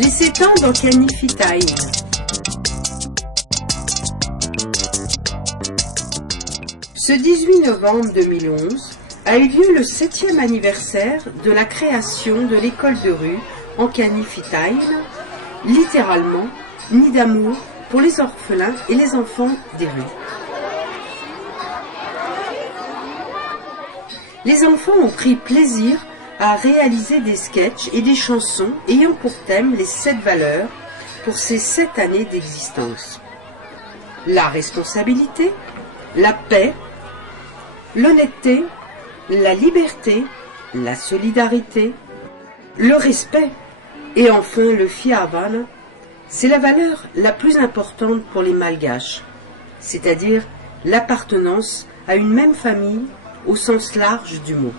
les 7 ans dans Canifitaine. Ce 18 novembre 2011 a eu lieu le 7e anniversaire de la création de l'école de rue en Canifitaine, littéralement nid d'amour pour les orphelins et les enfants des rues. Les enfants ont pris plaisir à réaliser des sketchs et des chansons ayant pour thème les 7 valeurs pour ces 7 années d'existence. La responsabilité, la paix, l'honnêteté, la liberté, la solidarité, le respect et enfin le fiavan, c'est la valeur la plus importante pour les Malgaches, c'est-à-dire l'appartenance à une même famille au sens large du mot.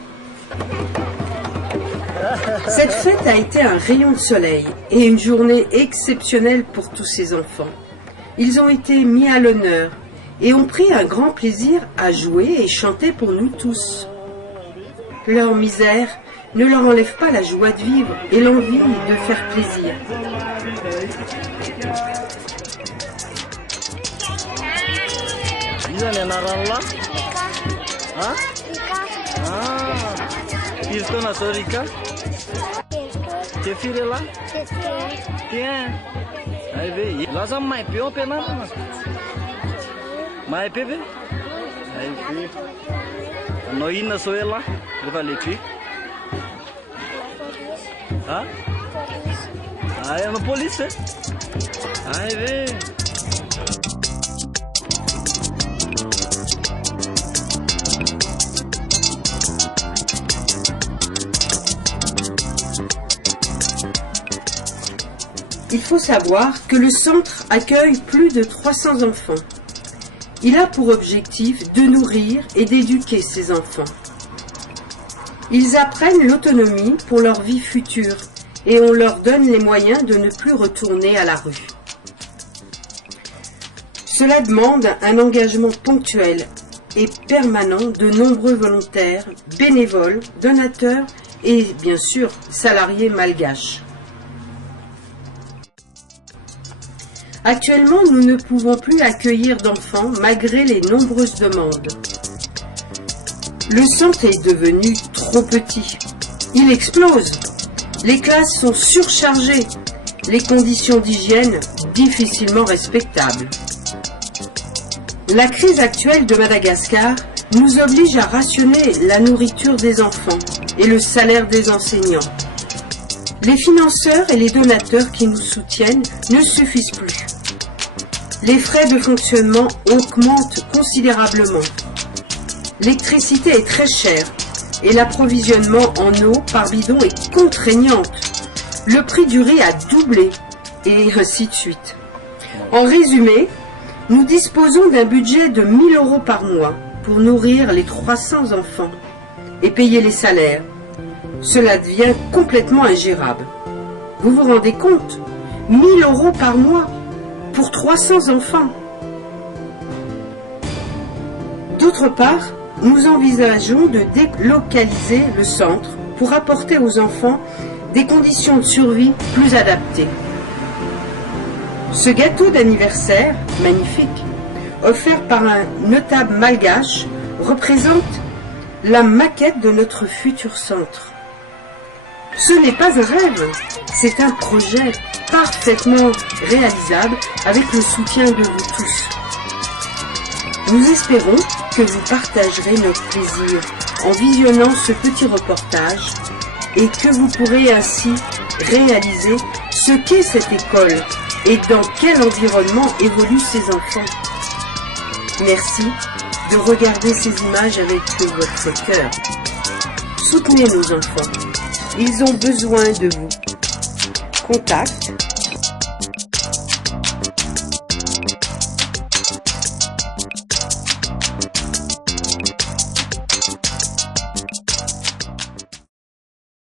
Cette fête a été un rayon de soleil et une journée exceptionnelle pour tous ces enfants. Ils ont été mis à l'honneur et ont pris un grand plaisir à jouer et chanter pour nous tous. Leur misère ne leur enlève pas la joie de vivre et l'envie de faire plaisir. Il faut savoir que le centre accueille plus de 300 enfants. Il a pour objectif de nourrir et d'éduquer ces enfants. Ils apprennent l'autonomie pour leur vie future et on leur donne les moyens de ne plus retourner à la rue. Cela demande un engagement ponctuel et permanent de nombreux volontaires, bénévoles, donateurs et bien sûr salariés malgaches. Actuellement, nous ne pouvons plus accueillir d'enfants malgré les nombreuses demandes. Le centre est devenu trop petit. Il explose. Les classes sont surchargées. Les conditions d'hygiène difficilement respectables. La crise actuelle de Madagascar nous oblige à rationner la nourriture des enfants et le salaire des enseignants. Les financeurs et les donateurs qui nous soutiennent ne suffisent plus. Les frais de fonctionnement augmentent considérablement. L'électricité est très chère et l'approvisionnement en eau par bidon est contraignante. Le prix du riz a doublé et ainsi de suite. En résumé, nous disposons d'un budget de 1 000 € par mois pour nourrir les 300 enfants et payer les salaires. Cela devient complètement ingérable. Vous vous rendez compte? 1 000 € par mois pour 300 enfants. D'autre part, nous envisageons de délocaliser le centre pour apporter aux enfants des conditions de survie plus adaptées. Ce gâteau d'anniversaire, magnifique, offert par un notable malgache, représente la maquette de notre futur centre. Ce n'est pas un rêve, c'est un projet parfaitement réalisable avec le soutien de vous tous. Nous espérons que vous partagerez notre plaisir en visionnant ce petit reportage et que vous pourrez ainsi réaliser ce qu'est cette école et dans quel environnement évoluent ces enfants. Merci de regarder ces images avec votre cœur. Soutenez nos enfants. Ils ont besoin de vous. Contact